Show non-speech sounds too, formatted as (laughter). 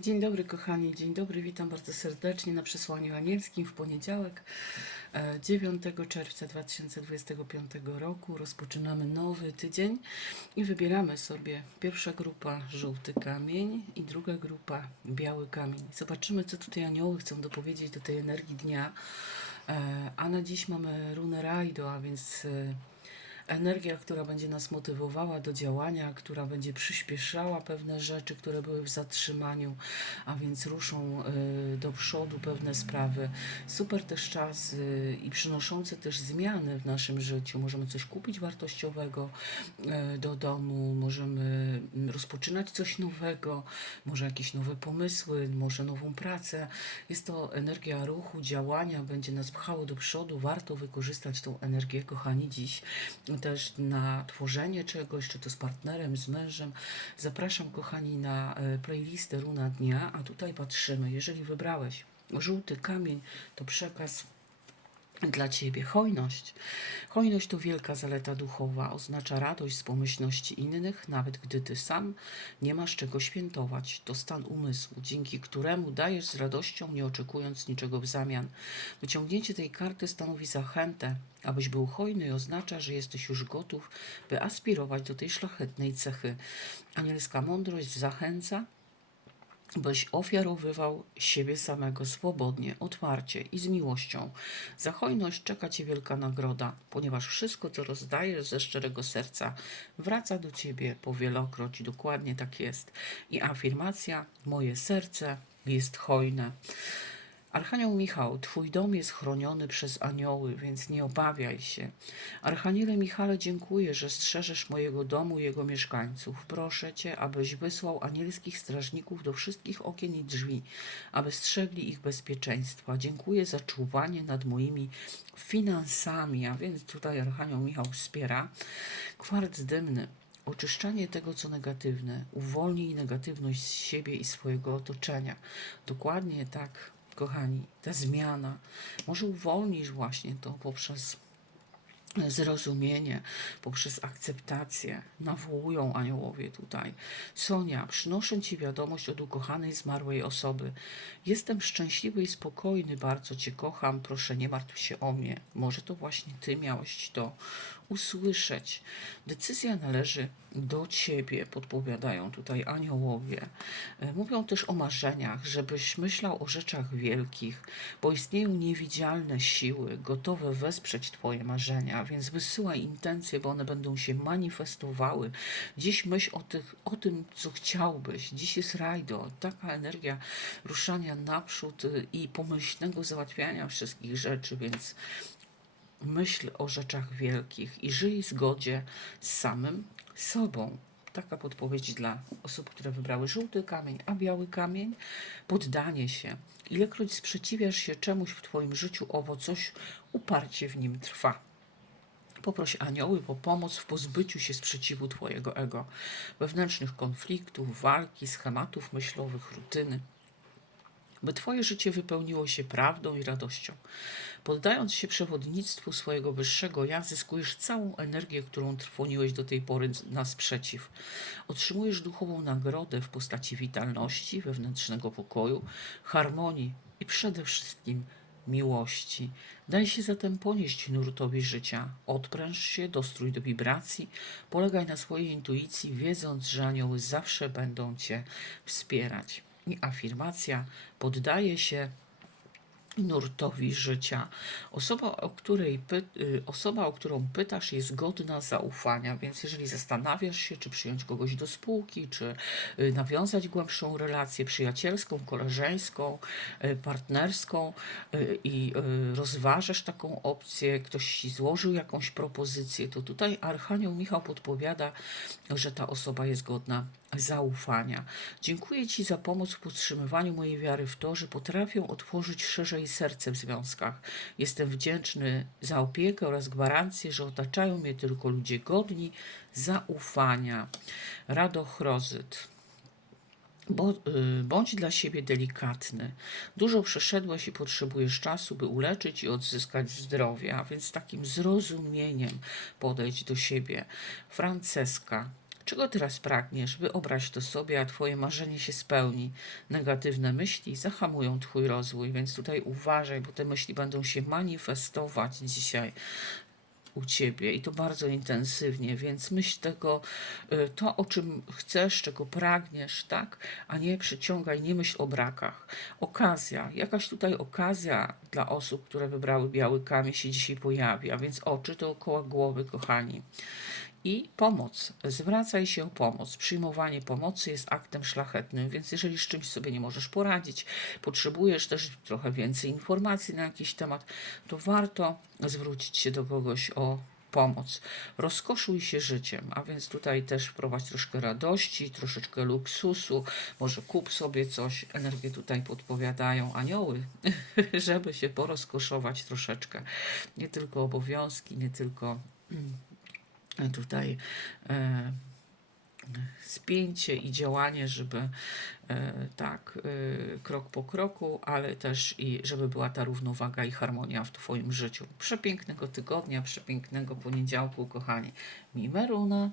Dzień dobry kochani, dzień dobry, witam bardzo serdecznie na przesłaniu anielskim w poniedziałek e, 9 czerwca 2025 roku. Rozpoczynamy nowy tydzień i wybieramy sobie pierwsza grupa żółty kamień i druga grupa biały kamień. Zobaczymy co tutaj anioły chcą dopowiedzieć do tej energii dnia. E, A na dziś mamy runę Rajdo, a więc e, energia, która będzie nas motywowała do działania, która będzie przyspieszała pewne rzeczy, które były w zatrzymaniu, a więc ruszą y, do przodu pewne sprawy. Super też czas y, i przynoszące też zmiany w naszym życiu. Możemy coś kupić wartościowego y, do domu, możemy mm, rozpoczynać coś nowego, może jakieś nowe pomysły, może nową pracę. Jest to energia ruchu, działania, będzie nas pchało do przodu. Warto wykorzystać tą energię, kochani, dziś też na tworzenie czegoś, czy to z partnerem, z mężem. Zapraszam, kochani, na e, playlistę Runa Dnia, a tutaj patrzymy. Jeżeli wybrałeś żółty kamień, to przekaz dla Ciebie hojność. Hojność to wielka zaleta duchowa, oznacza radość z pomyślności innych, nawet gdy Ty sam nie masz czego świętować. To stan umysłu, dzięki któremu dajesz z radością, nie oczekując niczego w zamian. Wyciągnięcie tej karty stanowi zachętę, abyś był hojny i oznacza, że jesteś już gotów, by aspirować do tej szlachetnej cechy. Anielska mądrość zachęca, byś ofiarowywał siebie samego swobodnie, otwarcie i z miłością. Za hojność czeka Cię wielka nagroda, ponieważ wszystko, co rozdajesz ze szczerego serca, wraca do Ciebie powielokroć. Dokładnie tak jest. I afirmacja: Moje serce jest hojne. Archanioł Michał, Twój dom jest chroniony przez anioły, więc nie obawiaj się. Archaniele Michale, dziękuję, że strzeżesz mojego domu i jego mieszkańców. Proszę Cię, abyś wysłał anielskich strażników do wszystkich okien i drzwi, aby strzegli ich bezpieczeństwa. Dziękuję za czuwanie nad moimi finansami, a więc tutaj Archanioł Michał wspiera. Kwarc dymny. Oczyszczanie tego, co negatywne. Uwolnij negatywność z siebie i swojego otoczenia. Dokładnie tak, kochani, ta zmiana. Może uwolnisz właśnie to poprzez zrozumienie, poprzez akceptację. Nawołują aniołowie tutaj. Sonia, przynoszę Ci wiadomość od ukochanej zmarłej osoby. Jestem szczęśliwy i spokojny, bardzo Cię kocham, proszę nie martw się o mnie. Może to właśnie Ty miałeś to usłyszeć. Decyzja należy do Ciebie, podpowiadają tutaj aniołowie. E, Mówią też o marzeniach, żebyś myślał o rzeczach wielkich, bo istnieją niewidzialne siły gotowe wesprzeć Twoje marzenia, więc wysyłaj intencje, bo one będą się manifestowały. Dziś myśl o, tych, o tym, co chciałbyś. Dziś jest rajdo, taka energia ruszania naprzód y, i pomyślnego załatwiania wszystkich rzeczy, więc myśl o rzeczach wielkich i żyj w zgodzie z samym sobą. Taka podpowiedź dla osób, które wybrały żółty kamień, a biały kamień poddanie się. Ilekroć sprzeciwiasz się czemuś w Twoim życiu, owo coś uparcie w nim trwa. Poproś anioły po pomoc w pozbyciu się sprzeciwu Twojego ego, wewnętrznych konfliktów, walki, schematów myślowych, rutyny by Twoje życie wypełniło się prawdą i radością. Poddając się przewodnictwu swojego wyższego ja, zyskujesz całą energię, którą trwoniłeś do tej pory na sprzeciw. Otrzymujesz duchową nagrodę w postaci witalności, wewnętrznego pokoju, harmonii i przede wszystkim miłości. Daj się zatem ponieść nurtowi życia. Odpręż się, dostrój do wibracji, polegaj na swojej intuicji, wiedząc, że anioły zawsze będą Cię wspierać. I afirmacja poddaje się nurtowi życia. Osoba, o, której y, osoba, o którą pytasz, jest godna zaufania, więc jeżeli zastanawiasz się, czy przyjąć kogoś do spółki, czy y, nawiązać głębszą relację przyjacielską, koleżeńską, y, partnerską i rozważasz taką opcję, ktoś ci złożył jakąś propozycję, to tutaj Archanioł Michał podpowiada, że ta osoba jest godna zaufania. Dziękuję Ci za pomoc w podtrzymywaniu mojej wiary w to, że potrafię otworzyć szerzej serce w związkach. Jestem wdzięczny za opiekę oraz gwarancję, że otaczają mnie tylko ludzie godni zaufania. Radochrozyt. Bo, y, bądź dla siebie delikatny. Dużo przeszedłeś i potrzebujesz czasu, by uleczyć i odzyskać zdrowie, a więc takim zrozumieniem podejdź do siebie. Franceska. Czego teraz pragniesz? Wyobraź to sobie, a Twoje marzenie się spełni. Negatywne myśli zahamują Twój rozwój, więc tutaj uważaj, bo te myśli będą się manifestować dzisiaj u ciebie i to bardzo intensywnie, więc myśl tego, y, to o czym chcesz, czego pragniesz, tak, a nie przyciągaj, nie myśl o brakach. Okazja, jakaś tutaj okazja dla osób, które wybrały biały kamień się dzisiaj pojawi, a więc oczy dookoła głowy, kochani. I pomoc. Zwracaj się o pomoc. Przyjmowanie pomocy jest aktem szlachetnym, więc jeżeli z czymś sobie nie możesz poradzić, potrzebujesz też trochę więcej informacji na jakiś temat, to warto zwrócić się do kogoś o pomoc. Rozkoszuj się życiem, a więc tutaj też wprowadź troszkę radości, troszeczkę luksusu, może kup sobie coś, energie tutaj podpowiadają, anioły, (laughs) żeby się porozkoszować troszeczkę. Nie tylko obowiązki, nie tylko mm, tutaj e, spięcie i działanie, żeby e, tak, e, krok po kroku, ale też i żeby była ta równowaga i harmonia w Twoim życiu. Przepięknego tygodnia, przepięknego poniedziałku, kochani. Mimeruna.